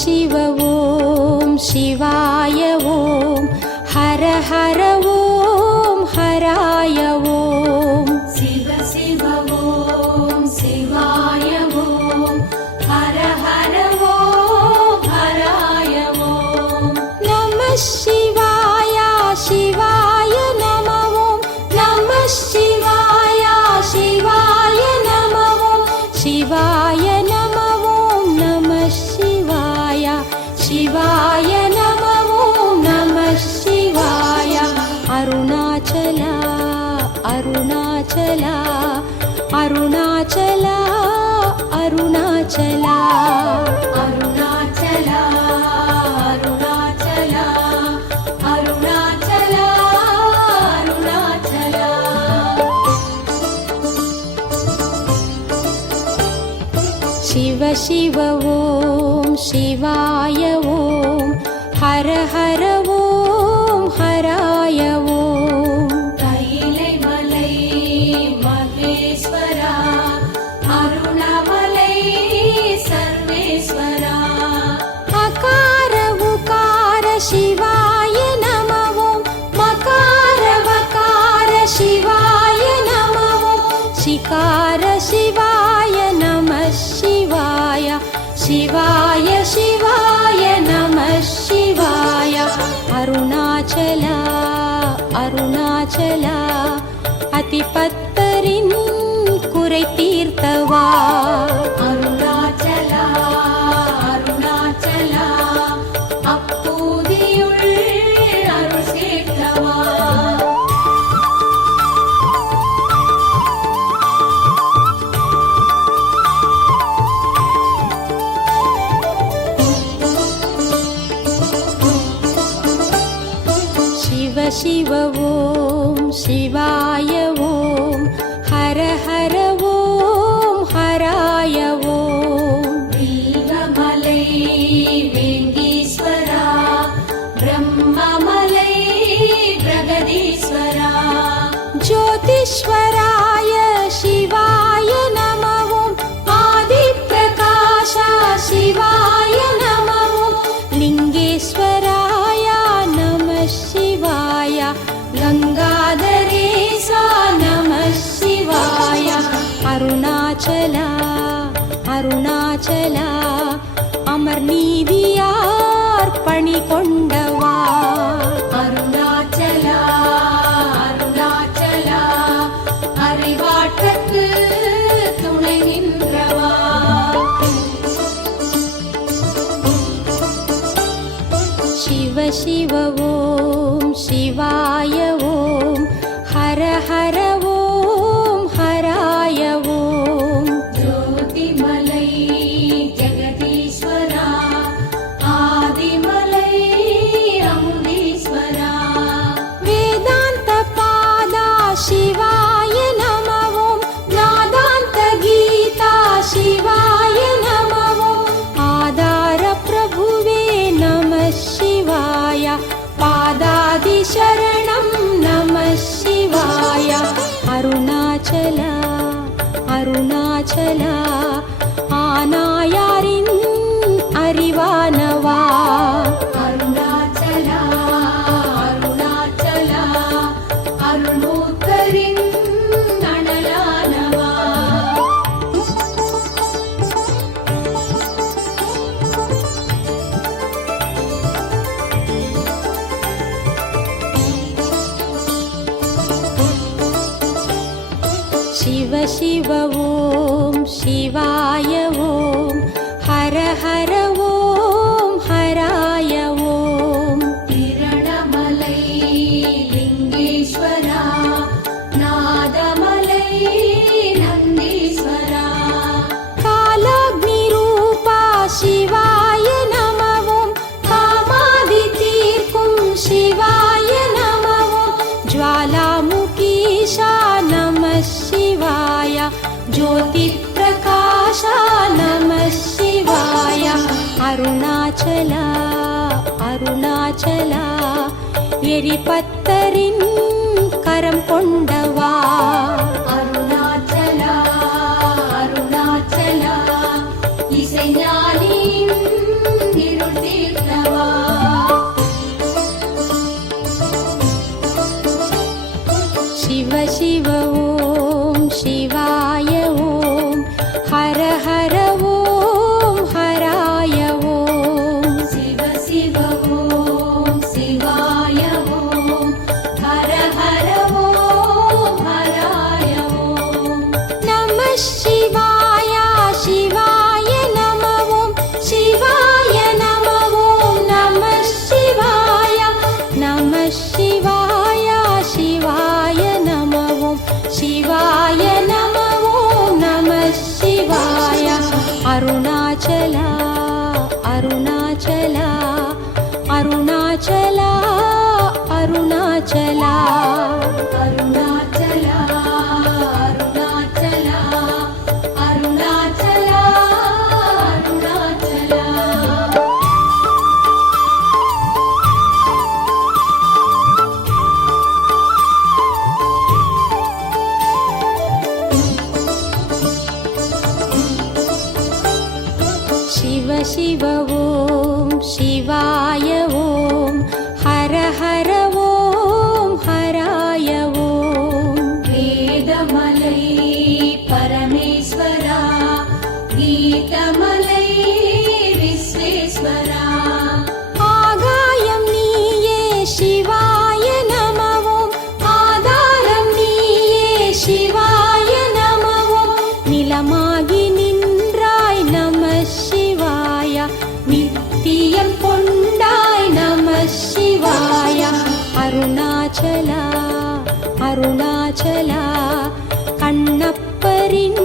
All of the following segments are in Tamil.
शिव ॐ शिवाय ॐ हर हर ॐ हराय ॐ शिव शिव ॐ शिवाय ॐ हर हर ॐ हराय ॐ नमः शिवाय शिवाय नमः ॐ नमः शिवाय शिवाय नमः ॐ शिवाय नमः ॐ नमः शिवाय शिवाय नमः ॐ नमः शिवाय अरुणाचला अरुणाचला अरुणाचला अरुणाचला अरुणाचला अरुणाचला अरुणाचला अरुणाचला शिव शिव ॐ शिवाय ॐ हर हर ॐ हराय ॐ கைலை மலை மகேஸ்வரா அருணமலை சர்வேஸ்வரா अकार उकार शिवाय नमः ॐ मकार वकार शिवाय नमः ॐ शिकार शिवाय नमः शिवाय शिवाय शिवाय नमः शिवाय अरुणाचला अरुणाचला अतिपत्तरिन् कुறை தீர்த்தவா அருணாச்சலா அருணாச்சலா அப்பூதியுள் அருள் சேர்த்தவா शिव शिव ॐ शिवाय ॐ हर हर ॐ हराय ॐ வீரமலை வேங்கீஸ்வரா பிரம்மமலை பிரகதீஸ்வரா ज्योतिश्वराय शिवाय नमः ॐ आदिप्रकाश शिवाय नमः ॐ लिङ्गेश्वराय नमः शिवाय गङ्गाधरेशा नमः शिवाय अरुणाचला अरुणाचला अमर्नीदियार् पणिकोण्डवा அருணாச்சலா அருணாச்சலா அறிவாற்றத்து துணை நின்றவா शिव शिव ॐ शिवाय ॐ हर हर ॐ हराय ॐ ஜோதிமலை ஜெகதீஸ்வரா ஆதிமலை அமுதீஸ்வரா वेदान्तपादा शिवाय नमः ॐ नादान्तगीता शिवाय नमः ॐ आधारप्रभुवे नमः शिवाय पादादिशरणं नमः शिवाय अरुणाचला अरुणाचला आनायारिन् அறிவானவா அருணாச்சலா அருணாச்சலா அருணூத்தரின் அனலானவா शिव शिव ॐ शिवाय ॐ हर हर ॐ हराय ॐ திரணமலை லிங்கேஸ்வரா நாதமலை நந்தீஸ்வரா कालाग्निरूपा शिवाय नमः ॐ कामादि तीर्க்கும் शिवाय नमः ॐ ज्वालामुखीशा नमः शिवाय ज्योतिप्रकाशा नमः शिवाय अरुणाचला अरुणाचला எரிபத்தரின் கரம் கொண்டவா அருணாச்சலா அருணாச்சலா அருணாச்சலா அருணாச்சலா அருணாச்சலா அருணாச்சலா शिव शिव ॐ शिवाय ॐ हर हर ॐ हराय ॐ வேதமலை பரமேஸ்வரா கீதமலை விஸ்வேஸ்வரா ஆகாயம் நீயே சிவாய நமவோம் ஆதாரம் நீயே சிவாய நமவோம் நிலமாகி நின்றாய் நம சிவாய நித்தியம் கொண்டாய் நம சிவாய அருணாச்சலா அருணாச்சலா கண்ணப்பரின்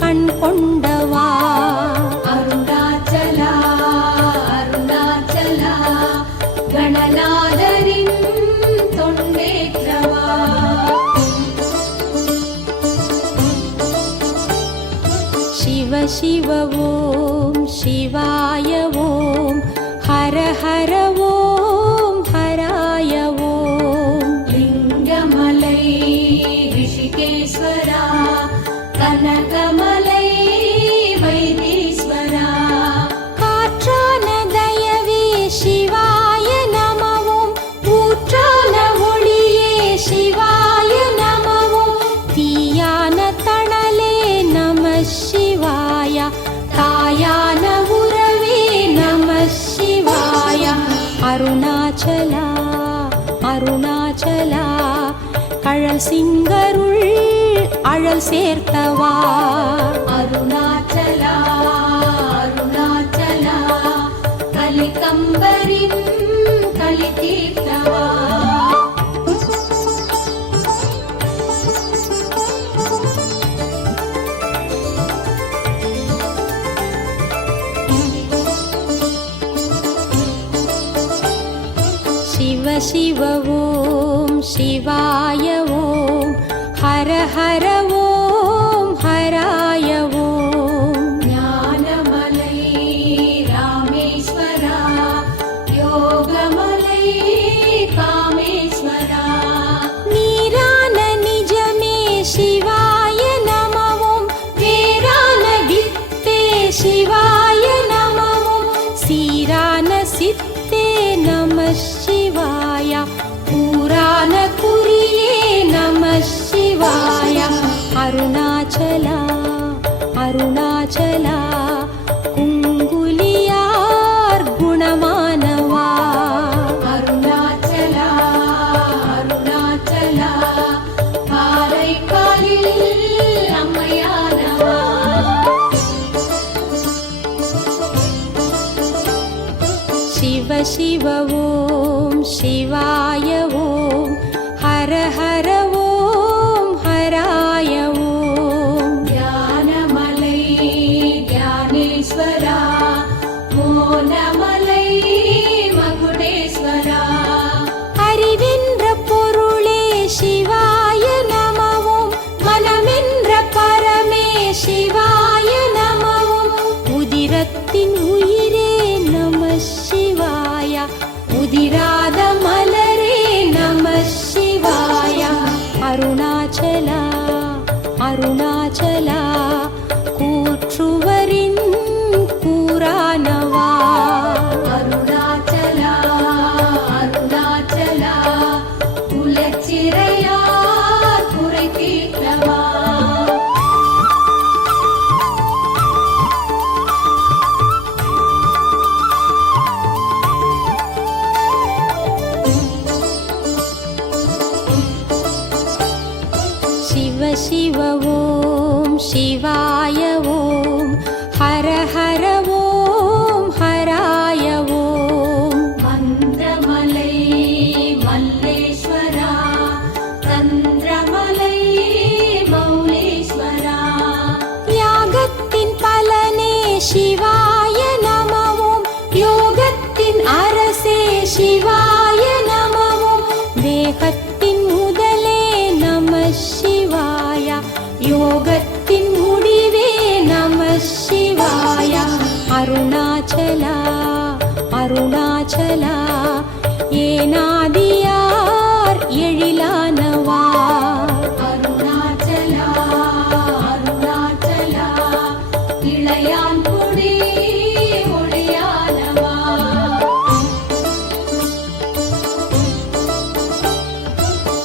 கண் கொண்டவா அருணாச்சலா அருணாச்சலா கணநாதரின் தொண்டேற்றவா शिव शिव ॐ शिवाय ॐ हर हर ॐ हराय ॐ லிங்கமலை ரிஷிகேஸ்வரா கனகமலை வைத்தீஸ்வரா காற்றான தயவே சிவாய நமவோம் ஊற்றான ஒளியே சிவாய நமவோம் தீயான தணலே நம சிவாய தாயான உறவே நம சிவாய அருணாச்சலா அருணாச்சலா கழல் சிங்கருள் அழல் சேர்த்தவா அருணாச்சலா அருணாச்சலா கலிகம்பரின் கலி தீர்த்தவா शिव शिव ॐ शिवाय ॐ हर हर ॐ हराय ॐ ஞானமலை ராமேஸ்வரா யோகமலை காமேஸ்வரா நீரான நிஜமே சிவாய நமவோம் வேரான வித்தே சிவாய நமவோம் சீரான சித்தே நம சிவாய பூரான குறியே நம சிவாய அருணாச்சலா அருணாச்சலா குங்குலியார் குணமானவா அருணாச்சலா அருணாச்சலா காரைக்காலில் அம்மையானவா शिव शिव ॐ शिवाय ॐ हर हर ॐ हराय ॐ ஞானமலை ஞானேஸ்வரா மோனமலை மகுடேஸ்வரா அறிவென்ற பொருளே சிவாய நமவோம் மனமென்ற பரமே சிவாய நமவோம் உதிரத்தின் உயிரே நம சிவாய உதிராத மலரே நம சிவாய சிவாய நமவும் வேகத்தின் முதலே நம சிவாய யோகத்தின் முடிவே நம சிவாய அருணாச்சலா அருணாச்சலா ஏனாதியார் எழிலானவா அருணாச்சலா அருணாச்சலா இளையான்குடி ஒளியானவா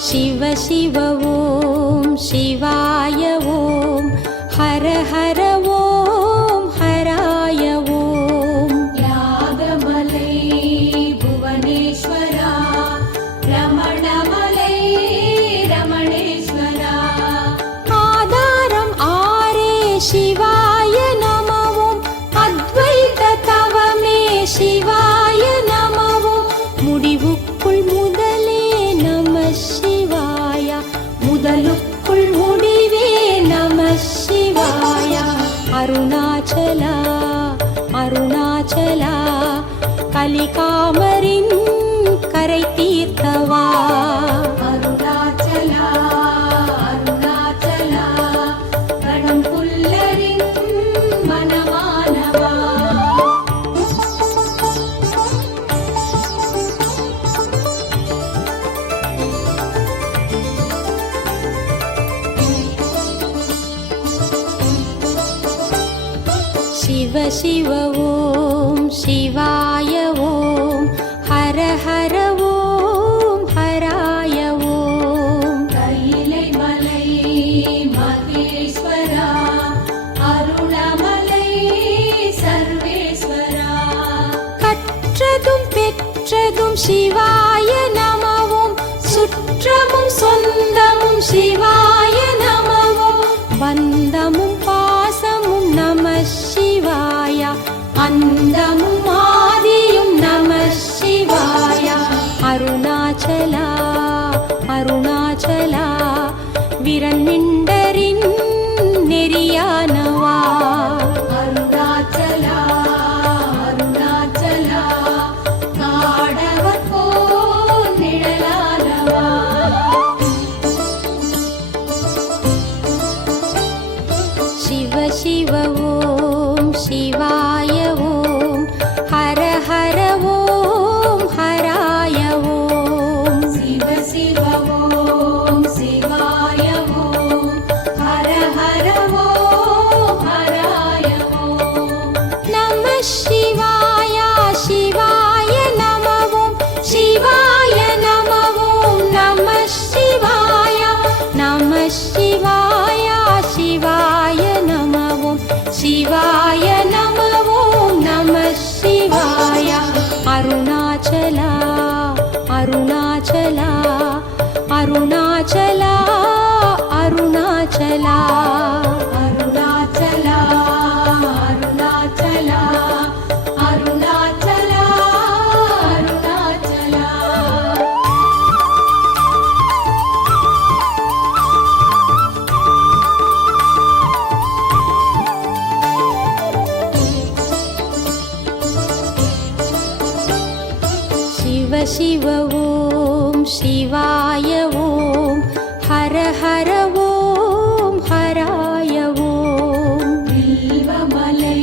சிவ சிவ ஓம் சிவாய ஓம் ஹர ஹர ஓம் ஹராய ஓம் யாகமலை புவனேஸ்வரா ரமணமலை ரமணேஸ்வரா ஆதாரம் ஆரே சிவாய நமவும் அத்வைத தவமே சிவாய நமவும் முடிவுக்குள் முதலே நம சிவாய முதலுக்குள் முடிவே நம சிவாய அருணாச்சலா அருணாச்சலா கலிகாமரின் கரை தீர்த்தவா அருணாச்சலா அருணாச்சலா கடும் புல்லரின் மனமானவா சிவ சிவ ஓம் சிவாய ஓம் ஹர ஹர ஓம் ஹராய ஓம் கைலை மலை மகேஸ்வரா அருணமலை சர்வேஸ்வரா கற்றதும் பெற்றதும் சிவாய நமவும் சுற்றமும் சொந்தமும் சிவாய நமவும் பந்தமும் பாசமும் நம சிவாய அந்தமும் ஆதியும் நம சிவாய அருணாச்சலா அருணாச்சலா விரண்மிண்டரின் நெறியானவா அருணாச்சலா அருணாச்சலா காடவர் போல் நிழலானவா சிவ சிவ ஓம் சிவாய ஓம் ஹர ஹர ஓம் ஹராய ஓம் சிவ சிவ ஓம் சிவாய ஓம் ஹர ஹர ஓம் ஹராய ஓம் நம சிவாய சிவாய நமவும் சிவாய நமவும் நம சிவாய நம சிவாய சிவாய நமவும் சிவாய நமவும் நம சிவாய அருணாச்சலா அருணாச்சலா அருணாச்சலா அருணாச்சலா அருணாச்சலா அருணாச்சலா அருணாச்சலா அருணாச்சலா சிவ சிவ ஓம் சிவாய ஓம் ஹர ஹர ஓம் ஹராய ஓம் வில்வமலை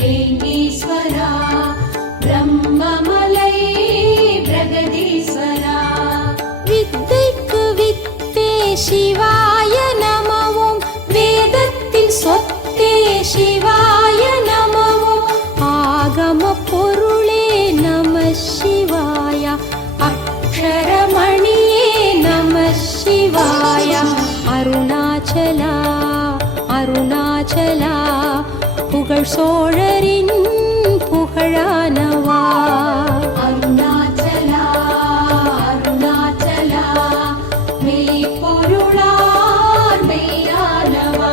வேங்கீஸ்வரா பிரம்மமலை பிரகதீஸ்வரா வித்தைக்கு வித்தே சிவாய நமவும் வேதத்தின் சொத்தே சிவாய நமவும் ஆகம பொருளே நம சிவாய அக்ஷரமணியே நம சிவாய அருணாச்சலா அருணாச்சலா புகழ் சோழரின் புகழானவா அருணாச்சலா அருணாச்சலா மெய்ப்பொருளார் மெய்யானவா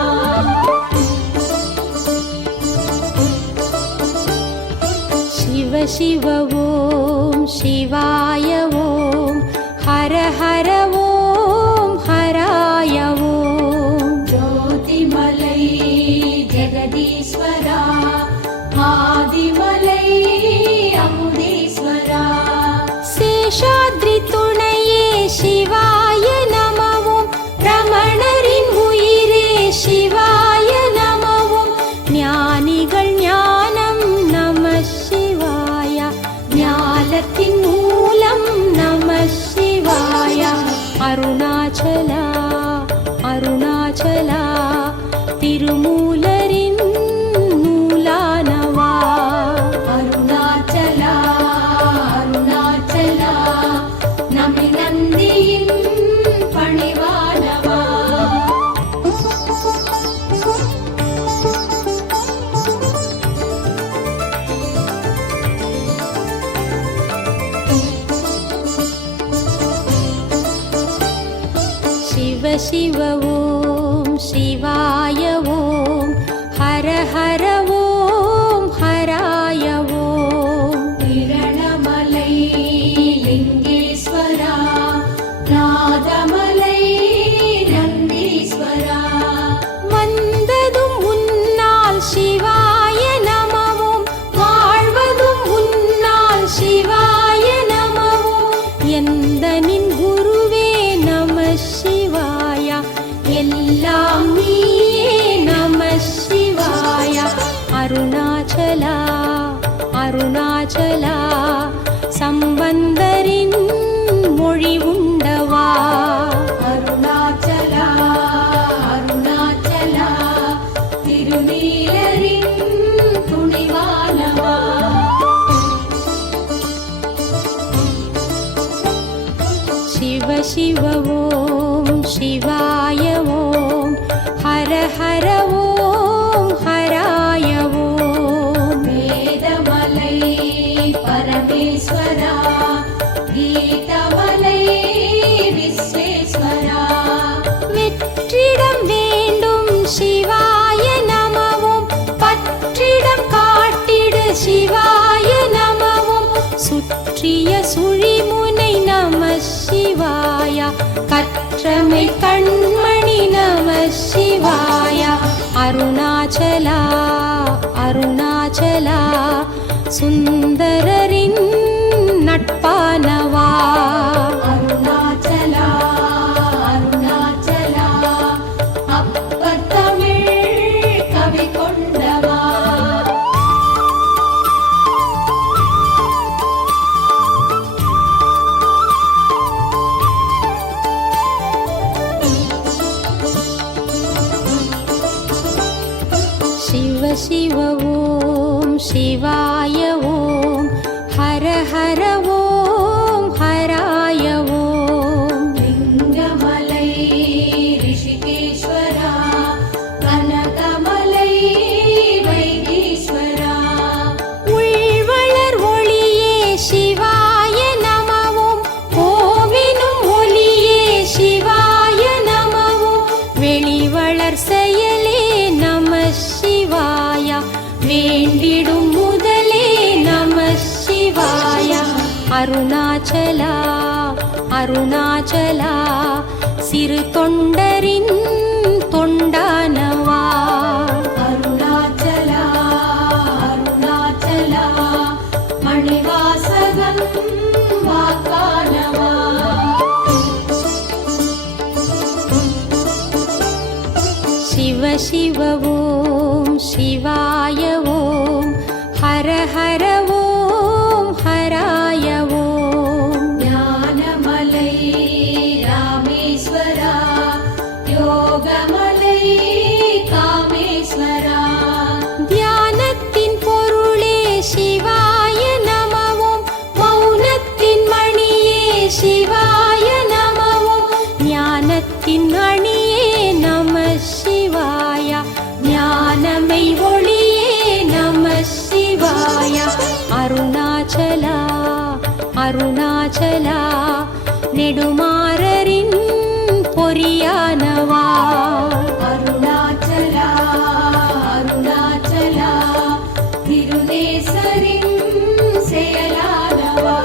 சிவ சிவ ஓம் சிவாய ஓம் ஹர ஹர ஓம் ஹராய ஓம் ஜோதிமலை ஜெகதீஸ்வரா ஆதிமலை அமுதீஸ்வரா शिव ॐ शिवाय ॐ हर हर ॐ हराय ॐ तिरणमलै लिङ्गेश्वरा नादमलै नन्दीश्वरा வந்ததும் உன்னால் சிவாய நமவும் வாழ்வதும் உன்னால் சிவாய நமவும் எந்த நின் குருவே நம சிவாய எல்லாம் நீயே நம சிவாய அருணாச்சலா அருணாச்சலா சம்பந்தரின் மொழி உண்டவா அருணாச்சலா அருணாச்சலா திருநீலரின் துணிவானவா शिव शिव ॐ शिवाय ॐ हर हर ॐ हराय ॐ வேதமலை பரமேஸ்வரா கீதமலை விஸ்வேஸ்வரா வெற்றிடம் வேண்டும் சிவாய நமவும் பற்றிடம் காட்டிடு சிவாய நமவும் சுற்றிய சுழிமுனை நம சிவாய கற்றமை கண்மணி நம சிவாய அருணாச்சலா அருணாச்சலா சுந்தரரின் நட்பானவா அருணாச்சலா அருணாச்சலா அப்பர் தமிழ் கவி கொண்டவா शिव शिव ॐ शिवाय ॐ हर हर ॐ हराय ॐ லிங்கமலை ரிஷிகேஸ்வரா கனகமலை வைத்தீஸ்வரா உள்வளர் ஒளியே சிவாய நமவும் கோவினும் ஒளியே சிவாய நமவும் வெளிவளர் செயலே நம சிவாய வேண்டிடும் முதலே நம சிவாய அருணாச்சலா அருணாச்சலா சிறு தொண்டரின் தொண்டானவா அருணாச்சலா அருணாச்சலா மணிவாசகன் வாக்கானவா शिव शिव ॐ शिवाय ॐ हर हर ॐ हराय ॐ ஞானமலை ராமேஸ்வரா யோகமலை காமேஸ்வரா தியானத்தின் பொருளே சிவாய நமவும் மௌனத்தின் மணியே சிவாய நமவும் ஞானத்தின் அணியே நம சிவாய ஞானமை ஒளியே நம சிவாய அருணாச்சலா அருணாச்சலா நெடுமாறரின் பொறியானவா அருணாச்சலா அருணாச்சலா திருநேசரின் செயலானவா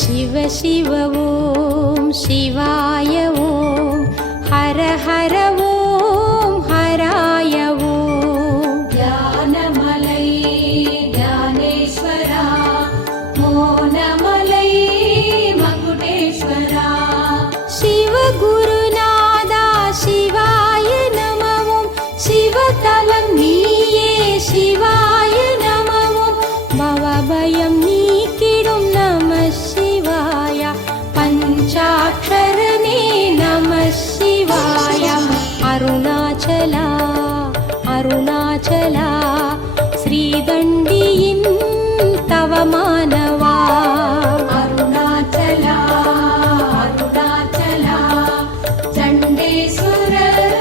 शिव शिव ॐ शिवाय ॐ हर हर ॐ हराय ॐ ஞானமலை ஞானேஸ்வரா மோனமலை மகுடேஸ்வரா शिव गुरुनादा शिवाय நமவும் சிவதலம் நீயே சிவாய நமவும் பவபயம் நீக்கிடும் நம சிவாய பஞ்சாட்சரனே நம சிவாய அருணாச்சலா அருணாச்சலா ஸ்ரீதண்டியின் தவமானவா அருணாச்சலா அருணாச்சலா சண்டேஸ்வரர்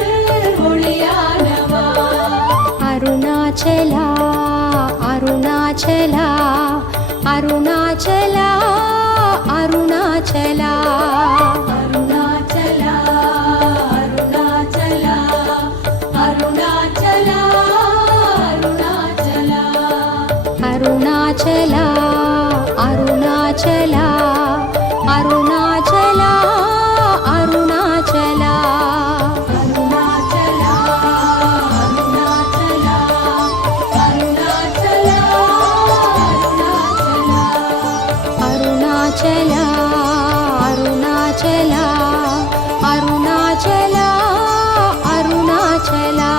अरुणाचला अरुणाचला अरुणाचला अरुणाचला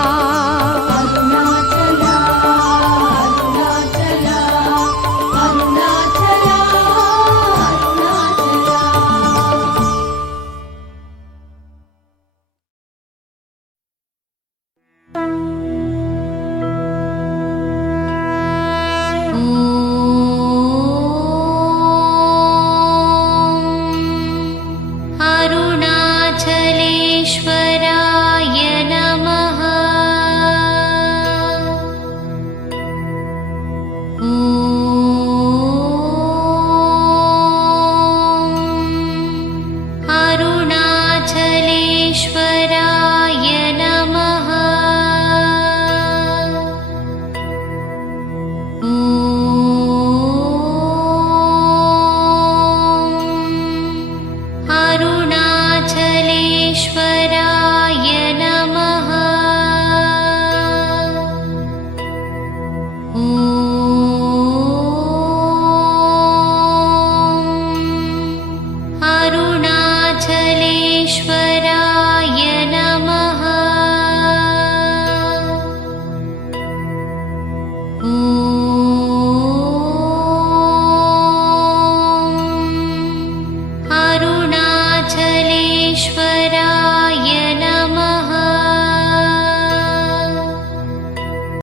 अरुणाचला अरुणाचला अरुणाचला अरुणाचलेश्वराय नमः। अरुणाचलेश्वराय नमः। अरुणाचलेश्वराय नमः। अरुणाचलेश्वराय नमः। अरुणाचलेश्वराय